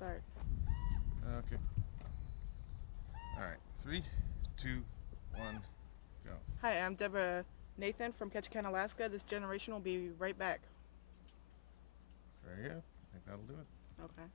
start. Okay. All right. 3, 2, 1, go. Hi, I'm Deborah Nathan from Ketchikan, Alaska. This generation will be right back. Very good. I think that'll do it. Okay.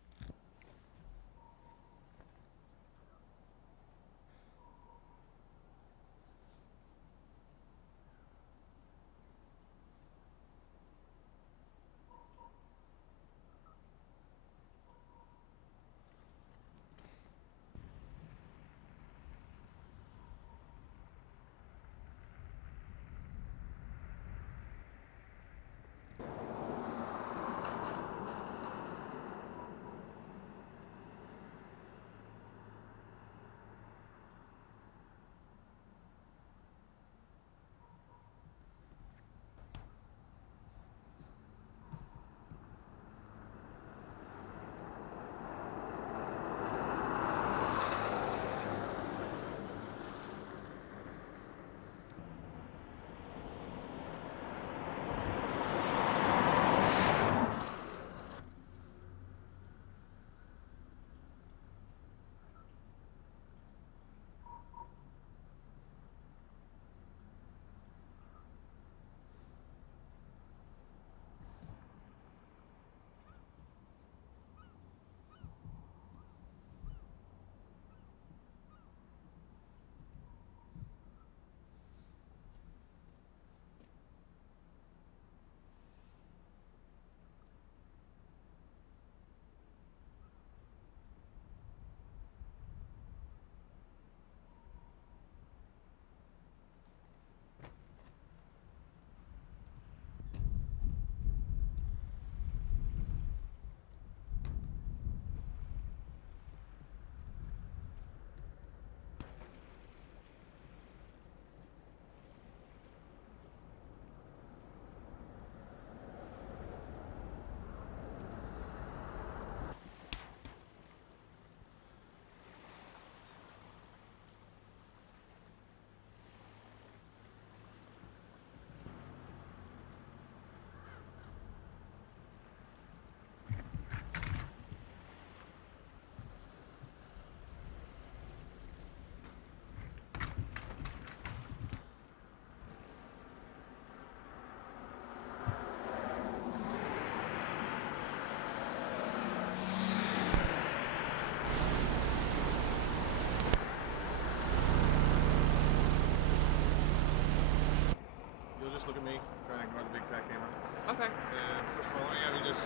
You'll just look at me, try to ignore the big fat camera. Okay. And first of all, let me have you just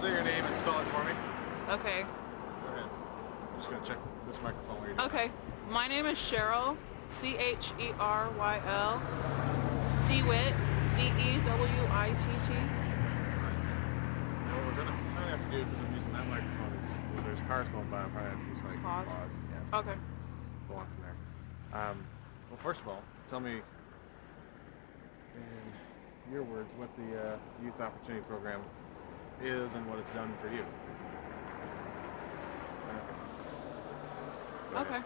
say your name and spell it for me. Okay. Go ahead. I'm just gonna check this microphone while you're doing Okay. My name is Cheryl, Cheryl Dewitt, Dewitt. What we're gonna kind of have to do, because I'm using that microphone, is if there's cars going by, I'm probably have to use like Pause. Yeah. Okay. Go on from there. Well, first of all, tell me in your words what the Youth Opportunity Program is and what it's done for you. Okay.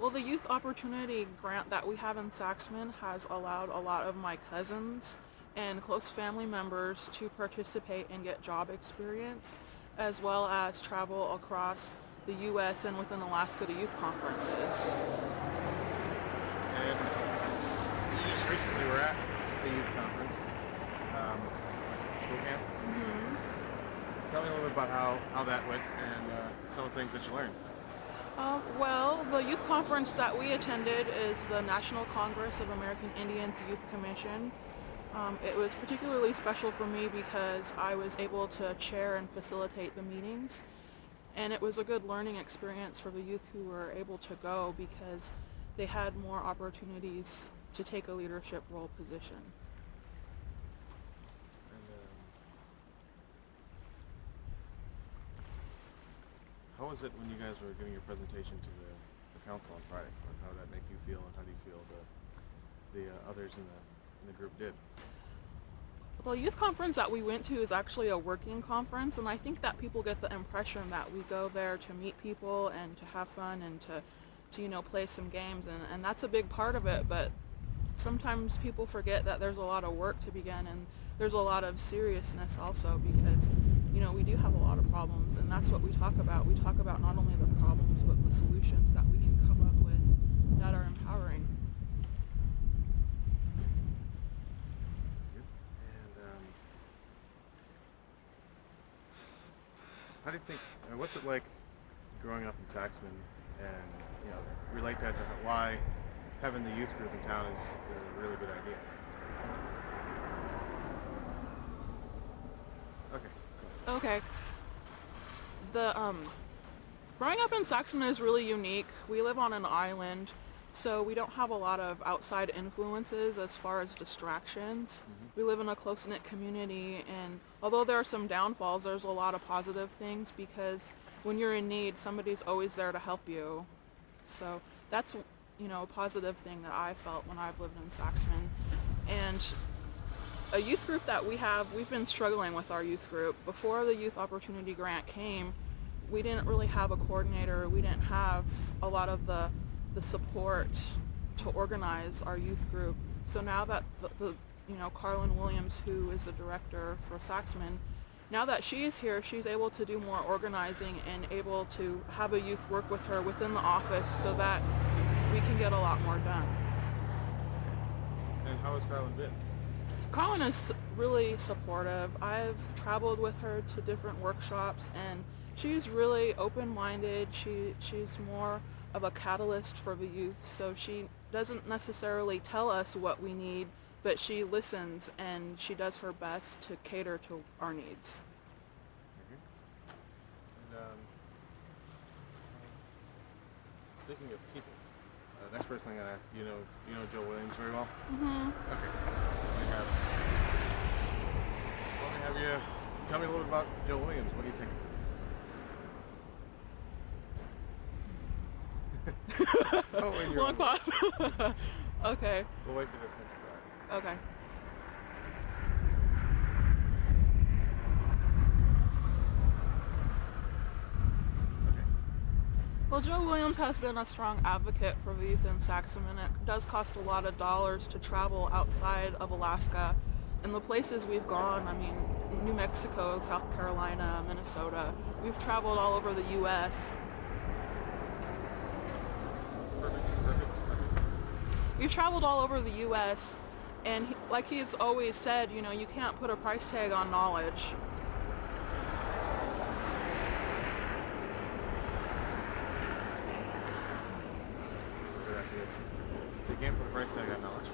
Well, the Youth Opportunity Grant that we have in Saxman has allowed a lot of my cousins and close family members to participate and get job experience, as well as travel across the U.S. and within Alaska to youth conferences. And you just recently were at the youth conference, school camp. Mm-hmm. Tell me a little bit about how that went and some of the things that you learned. Well, the youth conference that we attended is the National Congress of American Indians Youth Commission. It was particularly special for me because I was able to chair and facilitate the meetings, and it was a good learning experience for the youth who were able to go because they had more opportunities to take a leadership role position. And how was it when you guys were giving your presentation to the council on Friday? How did that make you feel, and how do you feel the others in the group did? The youth conference that we went to is actually a working conference, and I think that people get the impression that we go there to meet people and to have fun and to play some games, and that's a big part of it, but sometimes people forget that there's a lot of work to begin, and there's a lot of seriousness also because, we do have a lot of problems, and that's what we talk about. We talk about not only the problems, but the solutions that we can come up with that are empowering. And how do you think? What's it like growing up in Saxman, and relate that to why having the youth group in town is a really good idea? Okay. The growing up in Saxman is really unique. We live on an island, so we don't have a lot of outside influences as far as distractions. We live in a close-knit community, and although there are some downfalls, there's a lot of positive things, because when you're in need, somebody's always there to help you. So that's, a positive thing that I felt when I've lived in Saxman. And a youth group that we've been struggling with our youth group. Before the Youth Opportunity Grant came, we didn't really have a coordinator. We didn't have a lot of the support to organize our youth group. So now that Carlin Williams, who is the director for Saxman, now that she is here, she's able to do more organizing and able to have a youth work with her within the office so that we can get a lot more done. And how has Carlin been? Carlin is really supportive. I've traveled with her to different workshops, and she's really open-minded. She's more of a catalyst for the youth, so she doesn't necessarily tell us what we need, but she listens and she does her best to cater to our needs. And speaking of people, the next person I'm gonna ask, you know Joe Williams very well? Okay. Let me have you tell me a little bit about Joe Williams. What do you think of him? Oh, and you're One pause. Okay. We'll wait for this next guy. Okay. Well, Joe Williams has been a strong advocate for the youth in Saxman. It does cost a lot of dollars to travel outside of Alaska. And the places we've gone, New Mexico, South Carolina, Minnesota, we've traveled all over the U.S. Perfect. We've traveled all over the U.S., and like he's always said, you can't put a price tag on knowledge. So you can't put a price tag on knowledge?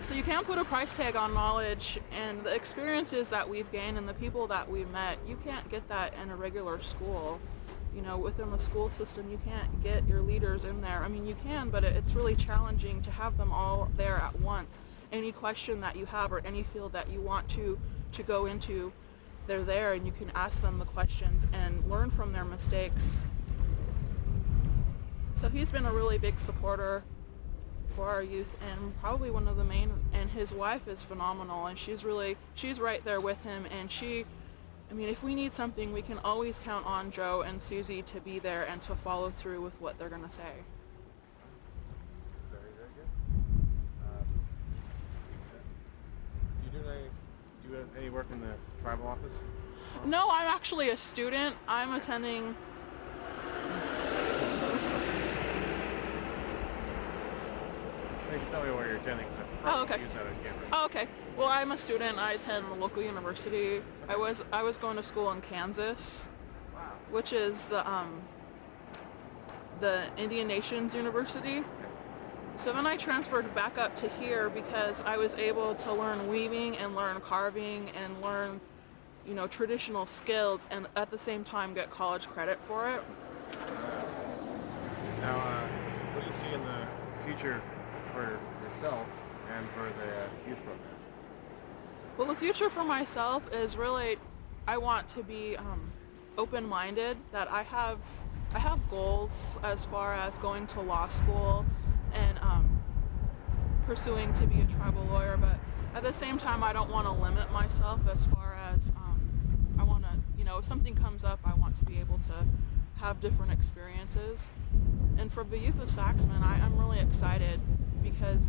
So you can't put a price tag on knowledge, and the experiences that we've gained and the people that we've met, you can't get that in a regular school. Within the school system, you can't get your leaders in there. You can, but it's really challenging to have them all there at once. Any question that you have or any field that you want to go into, they're there, and you can ask them the questions and learn from their mistakes. So he's been a really big supporter for our youth, and probably one of the main, and his wife is phenomenal, and she's right there with him, and if we need something, we can always count on Joe and Susie to be there and to follow through with what they're going to say. Very, very good. Do you have any work in the tribal office? No, I'm actually a student. I'm attending... You can tell me where you're attending, because I probably use that on camera. Oh, okay. Well, I'm a student. I attend the local university. I was going to school in Kansas, Wow. which is the Indian Nations University. So then I transferred back up to here because I was able to learn weaving and learn carving and learn, traditional skills, and at the same time get college credit for it. Now, what do you see in the future for yourself and for the youth program? Well, the future for myself is really, I want to be open-minded, that I have goals as far as going to law school and pursuing to be a tribal lawyer, but at the same time, I don't want to limit myself as far as I want to, if something comes up, I want to be able to have different experiences. And for the youth of Saxman, I'm really excited because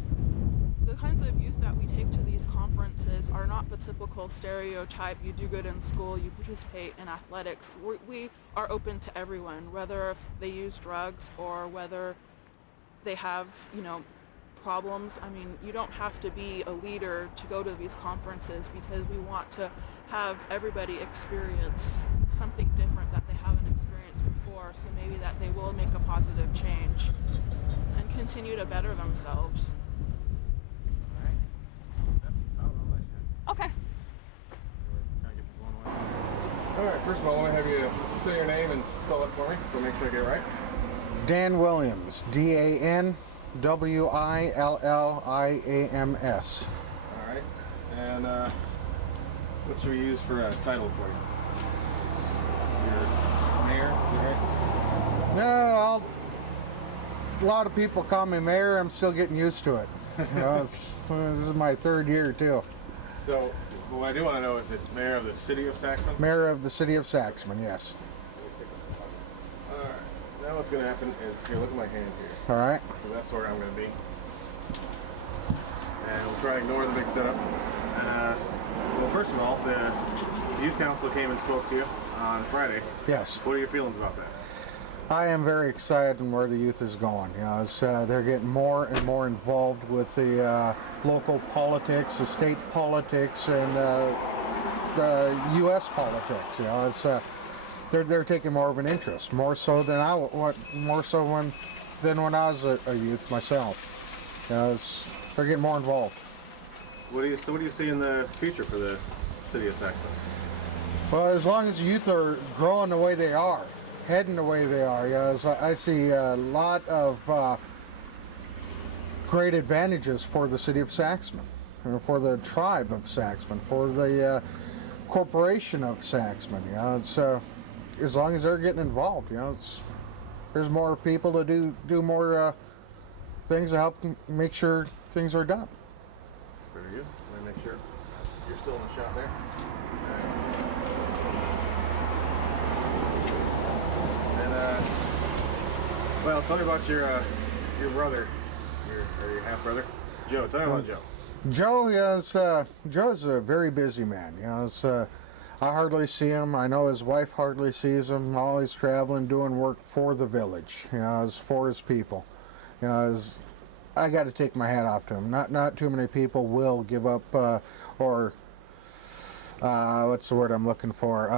the kinds of youth that we take to these conferences are not the typical stereotype, you do good in school, you participate in athletics. We are open to everyone, whether if they use drugs or whether they have, problems. I mean, you don't have to be a leader to go to these conferences because we want to have everybody experience something different that they haven't experienced before, so maybe that they will make a positive change and continue to better themselves. Alright. That's about all I had. Okay. We're trying to get blown away. Alright, first of all, let me have you say your name and spell it for me, so make sure I get it right. Dan Williams, DanWilliams. Alright, and what should we use for a title for you? Your mayor, right? No, a lot of people call me mayor. I'm still getting used to it. This is my third year too. So, what I do want to know is it Mayor of the City of Saxman? Mayor of the City of Saxman, yes. Alright. Now what's going to happen is, here, look at my hand here. All right. So that's where I'm going to be. And we'll try to ignore the big setup. And, well, first of all, the youth council came and spoke to you on Friday. Yes. What are your feelings about that? I am very excited in where the youth is going. They're getting more and more involved with the local politics, the state politics, and the U.S. politics. They're taking more of an interest, more so than than when I was a youth myself. They're getting more involved. What do you see in the future for the City of Saxman? Well, as long as the youth are growing the way they are, heading the way they are, I see a lot of great advantages for the City of Saxman, for the tribe of Saxman, for the corporation of Saxman. As long as they're getting involved, there's more people to do more things to help make sure things are done. Very good. Let me make sure you're still in the shot there. And well, tell me about your brother, your half brother, Joe. Tell me about Joe. Joe's a very busy man. I hardly see him. I know his wife hardly sees him. Always traveling, doing work for the village. For his people. I got to take my hat off to him. Not too many people will give up or what's the word I'm looking for?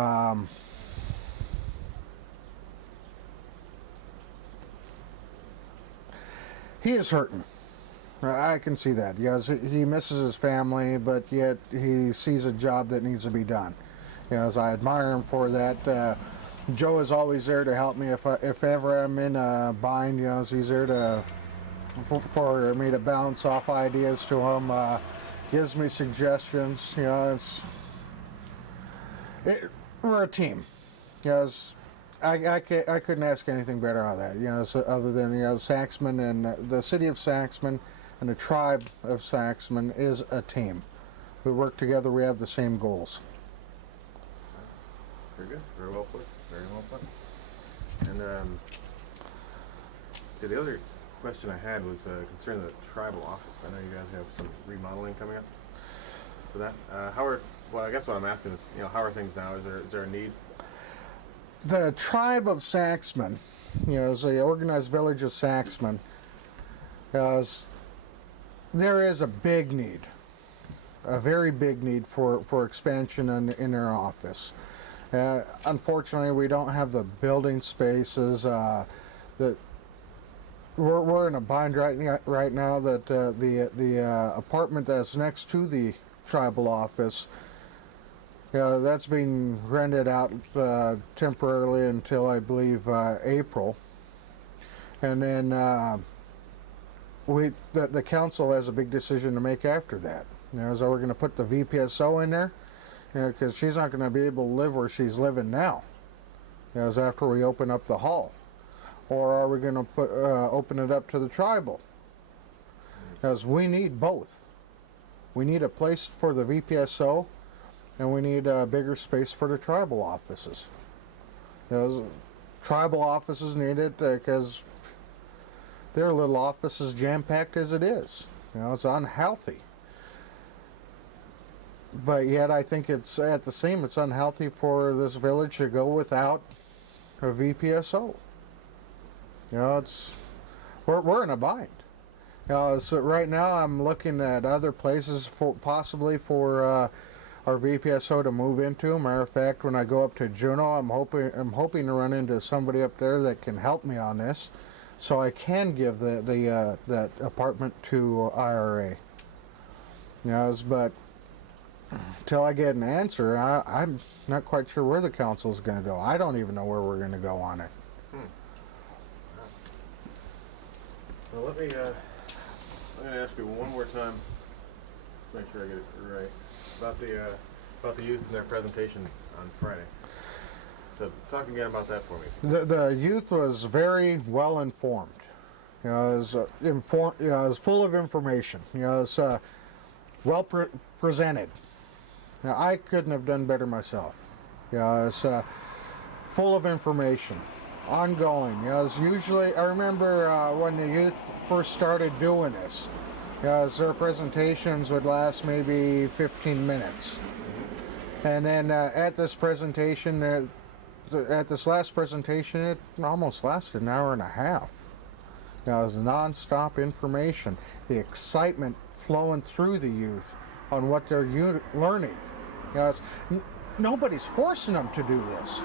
He is hurting. I can see that. He misses his family, but yet he sees a job that needs to be done. I admire him for that. Joe is always there to help me if ever I'm in a bind. He's there for me to bounce off ideas to him. Gives me suggestions. We're a team. I couldn't ask anything better on that. Other than Saxman and the City of Saxman and the tribe of Saxman is a team. We work together. We have the same goals. Very good. Very well put. Very well put. And see, the other question I had was concerning the tribal office. I know you guys have some remodeling coming up for that. Well, I guess what I'm asking is, how are things now? Is there a need? The tribe of Saxman, as the organized village of Saxman, there is a big need, a very big need for expansion in our office. Unfortunately, we don't have the building spaces. We're in a bind right now that the apartment that's next to the tribal office, that's being rented out temporarily until I believe April, and then the council has a big decision to make after that. So we're going to put the VPSO in there, because she's not going to be able to live where she's living now, as after we open up the hall. Or are we going to open it up to the tribal? Because we need both. We need a place for the VPSO, and we need a bigger space for the tribal offices. Tribal offices need it because their little office is jam-packed as it is. It's unhealthy. But yet I think it's at the same, it's unhealthy for this village to go without a VPSO. We're in a bind. So right now I'm looking at other places for possibly for our VPSO to move into. Matter of fact, when I go up to Juneau, I'm hoping to run into somebody up there that can help me on this, so I can give that apartment to IRA. But until I get an answer, I'm not quite sure where the council's going to go. I don't even know where we're going to go on it. Well, I'm going to ask you one more time. Let's make sure I get it right about the youth and their presentation on Friday. So, talk again about that for me. The youth was very well informed. It was full of information. It was well presented. Now, I couldn't have done better myself. It's full of information, ongoing. Usually, I remember when the youth first started doing this, their presentations would last maybe 15 minutes. And then at this presentation, at this last presentation, it almost lasted an hour and a half. It was non-stop information, the excitement flowing through the youth on what they're learning. Nobody's forcing them to do this.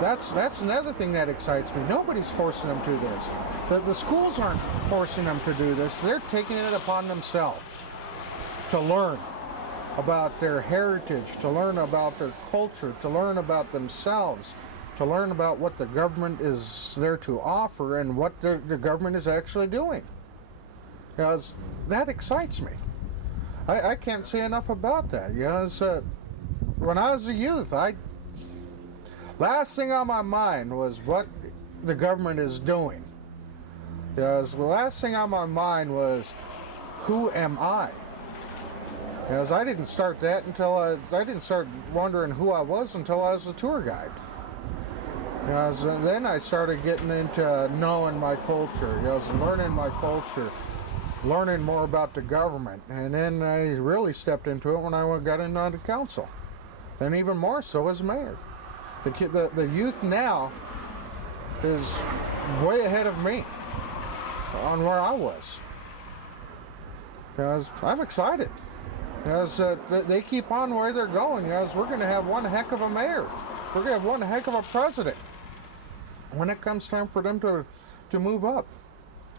That's another thing that excites me. Nobody's forcing them to do this. The schools aren't forcing them to do this. They're taking it upon themselves to learn about their heritage, to learn about their culture, to learn about themselves, to learn about what the government is there to offer and what the government is actually doing. That excites me. I can't say enough about that. When I was a youth, last thing on my mind was what the government is doing. The last thing on my mind was, who am I? I didn't start that until I didn't start wondering who I was until I was a tour guide. Then I started getting into knowing my culture, learning my culture, learning more about the government, and then I really stepped into it when I got into the council, and even more so as mayor. The youth now is way ahead of me on where I was. I'm excited. They keep on where they're going. We're going to have one heck of a mayor. We're going to have one heck of a president when it comes time for them to move up,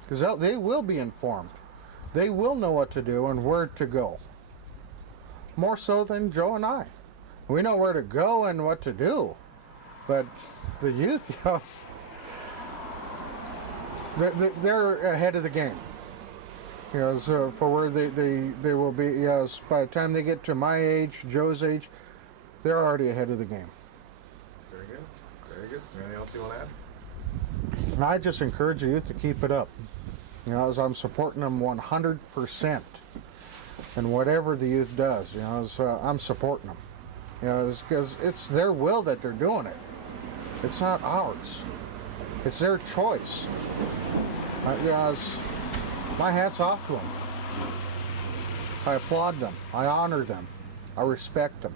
because they will be informed. They will know what to do and where to go. More so than Joe and I. We know where to go and what to do. But the youth, they're ahead of the game. So for where they will be, by the time they get to my age, Joe's age, they're already ahead of the game. Very good. Very good. Is there anything else you want to add? I just encourage the youth to keep it up. As I'm supporting them 100%. And whatever the youth does, I'm supporting them. Because it's their will that they're doing it. It's not ours. It's their choice. My hat's off to them. I applaud them. I honor them. I respect them.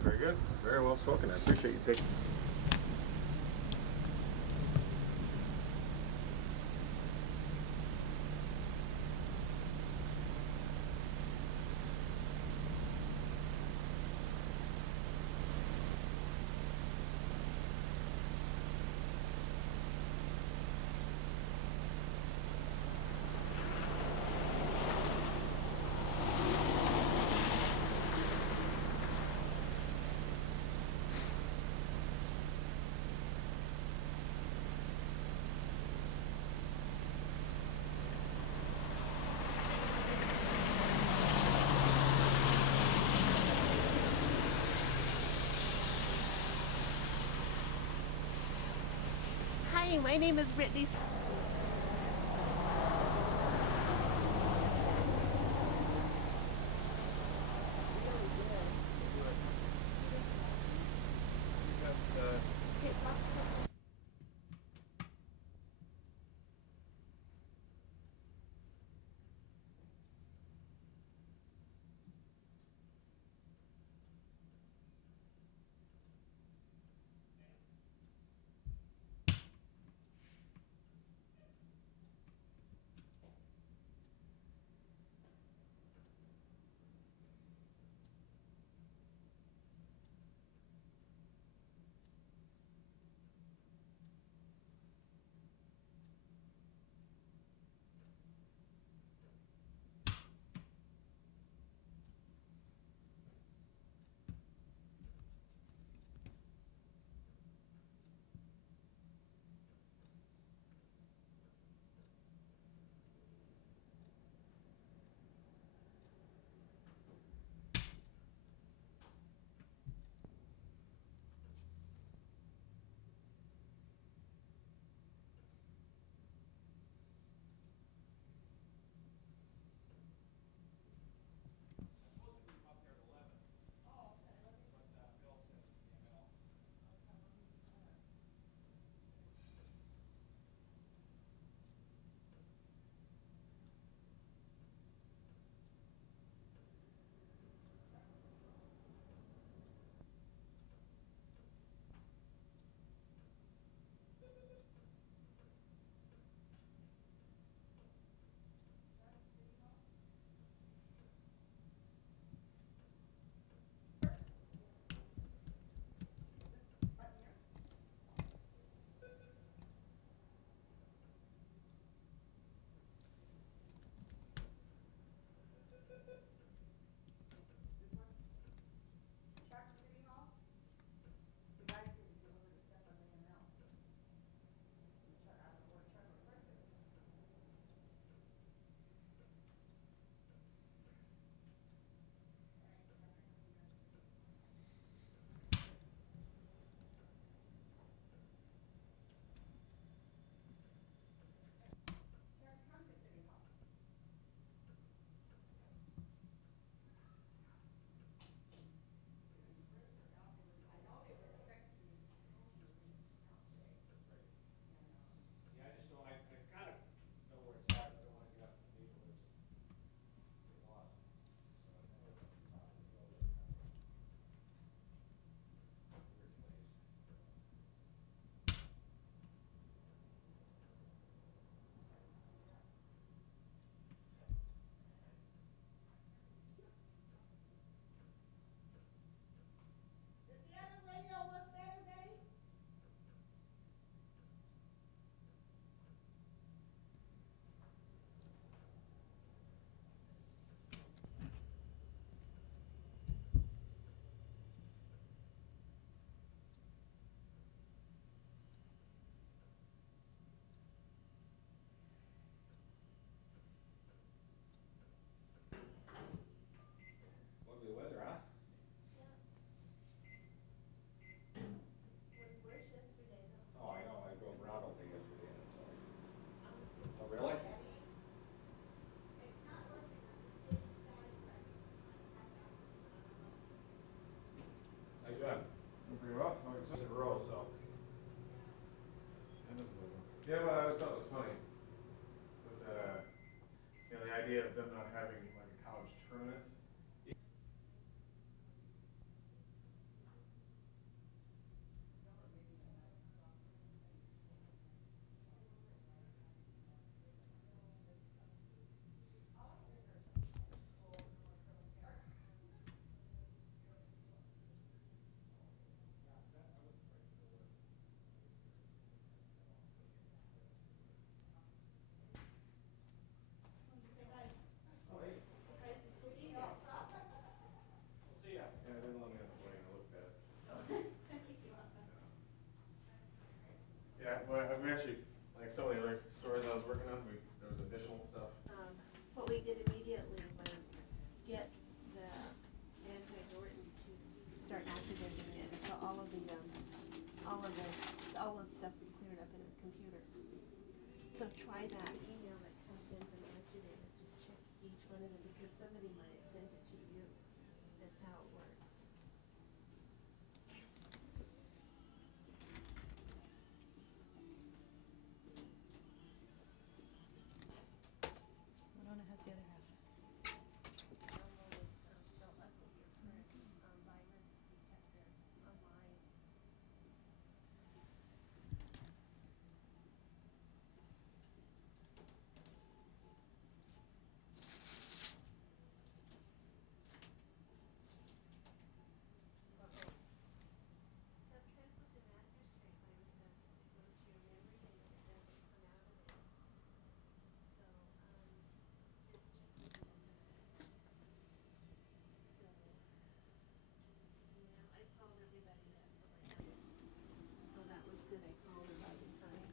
Very good. Very well spoken. I appreciate you taking. Hi, my name is Brittany. well, we actually, like some of the other stories I was working on, there was additional stuff. What we did immediately was get the anti-Norton to start activating it. So all of the stuff we cleared up in the computer. So try that email that comes in from yesterday. Let's just check each one of them because somebody might have sent it to you. That's how it works. Winona has the other half. Downloaded Spell Update your current virus detector online. Sometimes with the master straight viruses, it goes to your memory and then it doesn't come out of it. So, just check with the So, yeah, I called everybody that's around. So that was good. I called her right in time.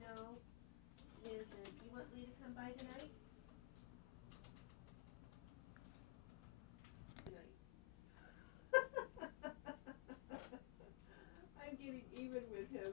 No, isn't. You want Lee to come by tonight? Tonight. I'm getting even with him.